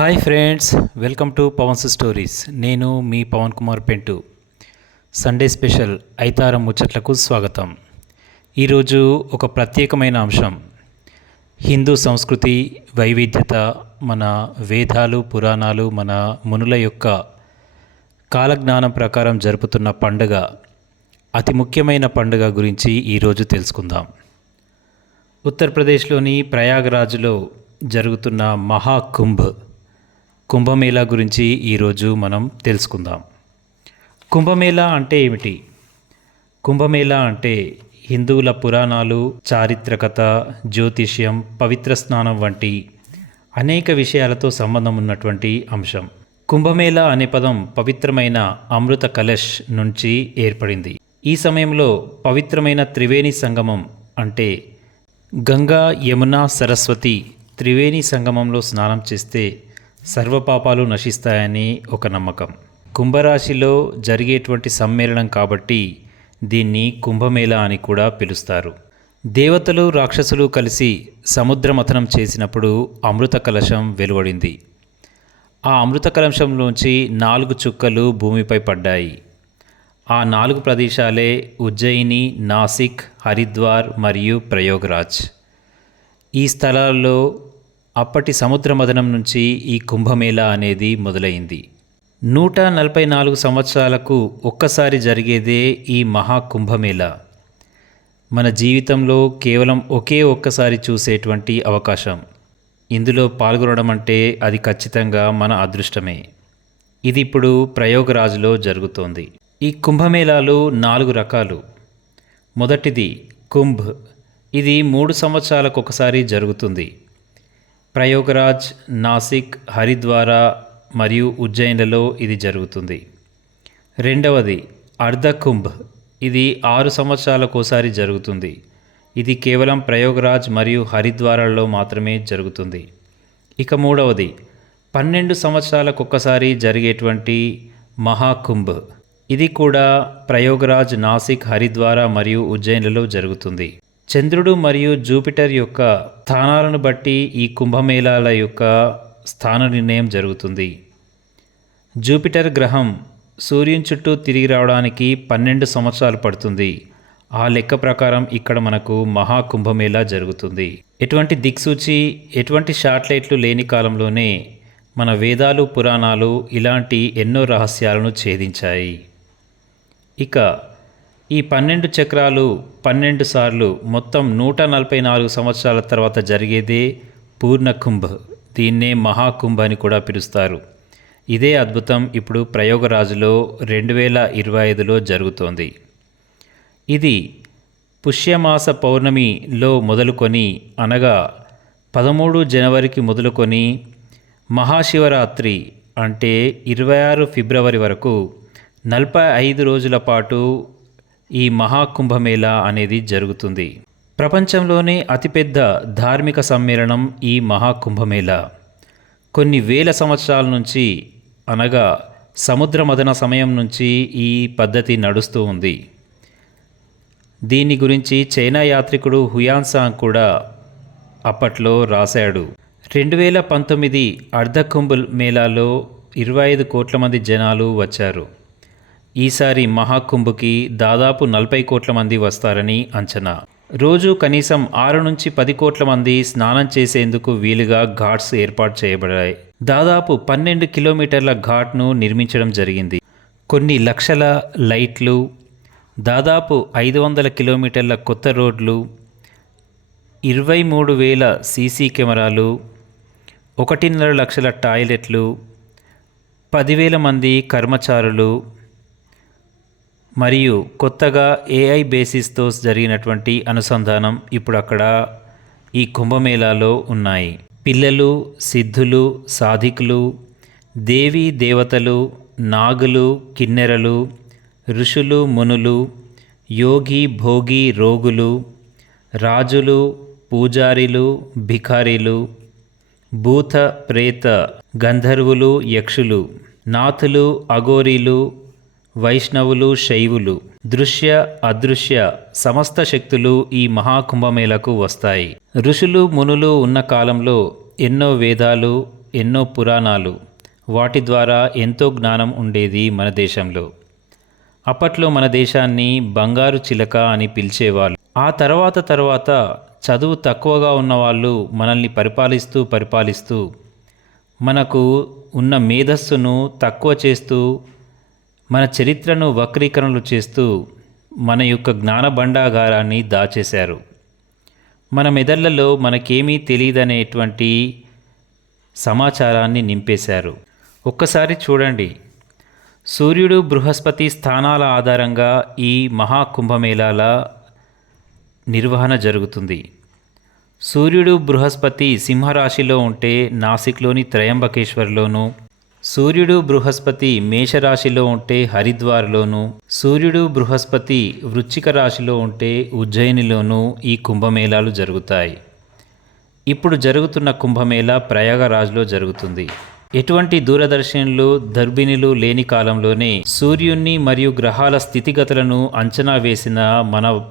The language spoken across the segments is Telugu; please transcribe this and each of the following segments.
Hi friends welcome to Pavan's stories. నేను మీ పవన్ కుమార్ పెంటు. సండే స్పెషల్ ఐతారం ముచ్చట్లకు స్వాగతం. ఈరోజు ఒక ప్రత్యేకమైన అంశం. హిందూ సంస్కృతి వైవిధ్యత మన వేదాలు పురాణాలు మన మునుల యొక్క కాలజ్ఞానం ప్రకారం జరుపుతున్న పండుగ అతి ముఖ్యమైన పండుగ గురించి ఈరోజు తెలుసుకుందాం. ఉత్తరప్రదేశ్లోని ప్రయాగరాజ్లో జరుగుతున్న మహాకుంభ్ కుంభమేళా గురించి ఈరోజు మనం తెలుసుకుందాం. కుంభమేళా అంటే ఏమిటి? కుంభమేళా అంటే హిందువుల పురాణాలు చారిత్రకత జ్యోతిష్యం పవిత్ర స్నానం వంటి అనేక విషయాలతో సంబంధం ఉన్నటువంటి అంశం. కుంభమేళా అనే పదం పవిత్రమైన అమృత కలష్ నుంచి ఏర్పడింది. ఈ సమయంలో పవిత్రమైన త్రివేణి సంగమం అంటే గంగా యమున సరస్వతి త్రివేణి సంగమంలో స్నానం చేస్తే సర్వపాపాలు నశిస్తాయని ఒక నమ్మకం. కుంభరాశిలో జరిగేటువంటి సమ్మేళనం కాబట్టి దీన్ని కుంభమేళ అని కూడా పిలుస్తారు. దేవతలు రాక్షసులు కలిసి సముద్రమథనం చేసినప్పుడు అమృత కలశం వెలువడింది. ఆ అమృత కలశంలోంచి నాలుగు చుక్కలు భూమిపై పడ్డాయి. ఆ నాలుగు ప్రదేశాలే ఉజ్జయిని నాసిక్ హరిద్వార్ మరియు ప్రయోగరాజ్. ఈ స్థలాల్లో అప్పటి సముద్రమదనం నుంచి ఈ కుంభమేళా అనేది మొదలైంది. నూట నలభై నాలుగు సంవత్సరాలకు ఒక్కసారి జరిగేదే ఈ మహాకుంభమేళా మన జీవితంలో కేవలం ఒకే ఒక్కసారి చూసేటువంటి అవకాశం. ఇందులో పాల్గొనడం అంటే అది ఖచ్చితంగా మన అదృష్టమే. ఇది ఇప్పుడు ప్రయోగరాజులో జరుగుతోంది. ఈ కుంభమేళాలు నాలుగు రకాలు. మొదటిది కుంభ్. ఇది మూడు సంవత్సరాలకు ఒకసారి జరుగుతుంది. ప్రయోగరాజ్ నాసిక్ హరిద్వార మరియు ఉజ్జయిన్లలో ఇది జరుగుతుంది. రెండవది అర్ధకుంభ్. ఇది ఆరు సంవత్సరాలకోసారి జరుగుతుంది. ఇది కేవలం ప్రయోగరాజ్ మరియు హరిద్వారాల్లో మాత్రమే జరుగుతుంది. ఇక మూడవది పన్నెండు సంవత్సరాలకు ఒక్కసారి జరిగేటువంటి మహాకుంభ్. ఇది కూడా ప్రయోగరాజ్ నాసిక్ హరిద్వార మరియు ఉజ్జయిన్లలో జరుగుతుంది. చంద్రుడు మరియు జూపిటర్ యొక్క స్థానాలను బట్టి ఈ కుంభమేళాల యొక్క స్థాన నిర్ణయం జరుగుతుంది. జూపిటర్ గ్రహం సూర్యుని చుట్టూ తిరిగి రావడానికి పన్నెండు సంవత్సరాలు పడుతుంది. ఆ లెక్క ప్రకారం ఇక్కడ మనకు మహాకుంభమేళా జరుగుతుంది. ఎటువంటి దిక్సూచి ఎటువంటి శాటిలైట్లు లేని కాలంలోనే మన వేదాలు పురాణాలు ఇలాంటి ఎన్నో రహస్యాలను ఛేదించాయి. ఇక ఈ పన్నెండు చక్రాలు పన్నెండు సార్లు మొత్తం నూట నలభై నాలుగు సంవత్సరాల తర్వాత జరిగేదే పూర్ణకుంభ్. దీన్నే మహాకుంభ అని కూడా పిలుస్తారు. ఇదే అద్భుతం ఇప్పుడు ప్రయోగరాజులో రెండు వేల ఇరవై ఐదులో జరుగుతోంది. ఇది పుష్యమాస పౌర్ణమిలో మొదలుకొని అనగా పదమూడు జనవరికి మొదలుకొని మహాశివరాత్రి అంటే ఇరవై ఆరు ఫిబ్రవరి వరకు నలభై ఐదు రోజుల పాటు ఈ మహాకుంభమేళా అనేది జరుగుతుంది. ప్రపంచంలోనే అతిపెద్ద ధార్మిక సమ్మేళనం ఈ మహాకుంభమేళా. కొన్ని వేల సంవత్సరాల నుంచి అనగా సముద్ర మదన సమయం నుంచి ఈ పద్ధతి నడుస్తూ ఉంది. దీని గురించి చైనా యాత్రికుడు హుయాన్సాంగ్ కూడా అప్పట్లో రాశాడు. రెండు వేల పంతొమ్మిది అర్ధకుంభ మేళాలో ఇరవై ఐదు కోట్ల మంది జనాలు వచ్చారు. ఈసారి మహాకుంభకి దాదాపు నలభై కోట్ల మంది వస్తారని అంచనా. రోజు కనీసం ఆరు నుంచి పది కోట్ల మంది స్నానం చేసేందుకు వీలుగా ఘాట్స్ ఏర్పాటు చేయబడాయి. దాదాపు పన్నెండు కిలోమీటర్ల ఘాట్ను నిర్మించడం జరిగింది. కొన్ని లక్షల లైట్లు దాదాపు ఐదు వందల కిలోమీటర్ల కొత్త రోడ్లు ఇరవై మూడు వేల సీసీ కెమెరాలు ఒకటిన్నర లక్షల టాయిలెట్లు పదివేల మంది కర్మచారులు మరియు కొత్తగా ఏఐ బేసిస్తో జరిగినటువంటి అనుసంధానం ఇప్పుడు అక్కడ ఈ కుంభమేళాలో ఉన్నాయి. పిల్లలు సిద్ధులు సాధికులు దేవీ దేవతలు నాగులు కిన్నెరలు ఋషులు మునులు యోగి భోగి రోగులు రాజులు పూజారిలు భిఖారీలు భూత ప్రేత గంధర్వులు యక్షులు నాథులు అఘోరీలు వైష్ణవులు శైవులు దృశ్య అదృశ్య సమస్త శక్తులు ఈ మహాకుంభమేళకు వస్తాయి. ఋషులు మునులు ఉన్న కాలంలో ఎన్నో వేదాలు ఎన్నో పురాణాలు వాటి ద్వారా ఎంతో జ్ఞానం ఉండేది మన దేశంలో. అప్పట్లో మన దేశాన్ని బంగారు చిలక అని పిలిచేవాళ్ళు. ఆ తర్వాత తర్వాత చదువు తక్కువగా ఉన్నవాళ్ళు మనల్ని పరిపాలిస్తూ పరిపాలిస్తూ మనకు ఉన్న మేధస్సును తక్కువ చేస్తూ మన చరిత్రను వక్రీకరణలు చేస్తూ మన యొక్క జ్ఞాన భండాగారాన్ని దాచేశారు. మన మెదళ్ళలో మనకేమీ తెలియదనేటువంటి సమాచారాన్ని నింపేశారు. ఒక్కసారి చూడండి. సూర్యుడు బృహస్పతి స్థానాల ఆధారంగా ఈ మహాకుంభమేళాల నిర్వహణ జరుగుతుంది. సూర్యుడు బృహస్పతి సింహరాశిలో ఉంటే నాసిక్లోని త్రయంబకేశ్వర్లోను సూర్యుడు బృహస్పతి మేషరాశిలో ఉంటే హరిద్వార్లోను సూర్యుడు బృహస్పతి వృశ్చిక రాశిలో ఉంటే ఉజ్జయినిలోనూ ఈ కుంభమేళాలు జరుగుతాయి. ఇప్పుడు జరుగుతున్న కుంభమేళా ప్రయాగరాజ్లో జరుగుతుంది. ఎటువంటి దూరదర్శన్లు దర్బిణిలు లేని కాలంలోనే సూర్యుణ్ణి మరియు గ్రహాల స్థితిగతులను అంచనా వేసిన మన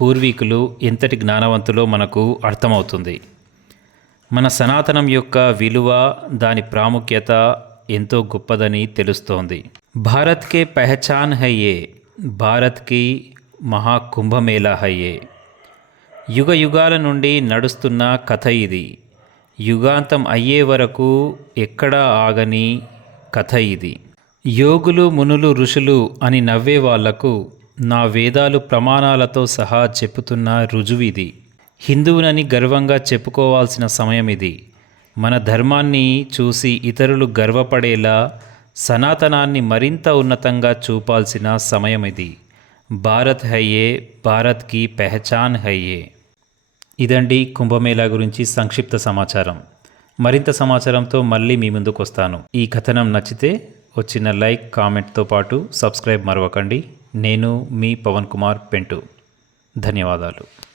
పూర్వీకులు ఎంతటి జ్ఞానవంతులో మనకు అర్థమవుతుంది. మన సనాతనం యొక్క విలువ దాని ప్రాముఖ్యత ఎంతో గొప్పదని తెలుస్తోంది. భారత్కే పెహచాన్ హయ్యే భారత్కి మహాకుంభమేళా హయ్యే యుగ యుగాల నుండి నడుస్తున్న కథ ఇది. యుగాంతం అయ్యే వరకు ఎక్కడా ఆగని కథ ఇది. యోగులు మునులు ఋషులు అని నవ్వే వాళ్ళకు నా వేదాలు ప్రమాణాలతో సహా చెప్పుతున్న రుజువిది హిందువునని గర్వంగా చెప్పుకోవాల్సిన సమయం ఇది. మన ధర్మాన్ని చూసి ఇతరులు గర్వపడేలా సనాతనాన్ని మరింత ఉన్నతంగా చూపాల్సిన సమయం ఇది. భారత్ హయ్యే భారత్కి పెహచాన్ హయ్యే ఇదండి కుంభమేళా గురించి సంక్షిప్త సమాచారం. మరింత సమాచారంతో మళ్ళీ మీ ముందుకు వస్తాను. ఈ కథనం నచ్చితే వచ్చిన లైక్ కామెంట్తో పాటు సబ్స్క్రైబ్ మరవకండి. నేను మీ పవన్ కుమార్ పెంటు. ధన్యవాదాలు.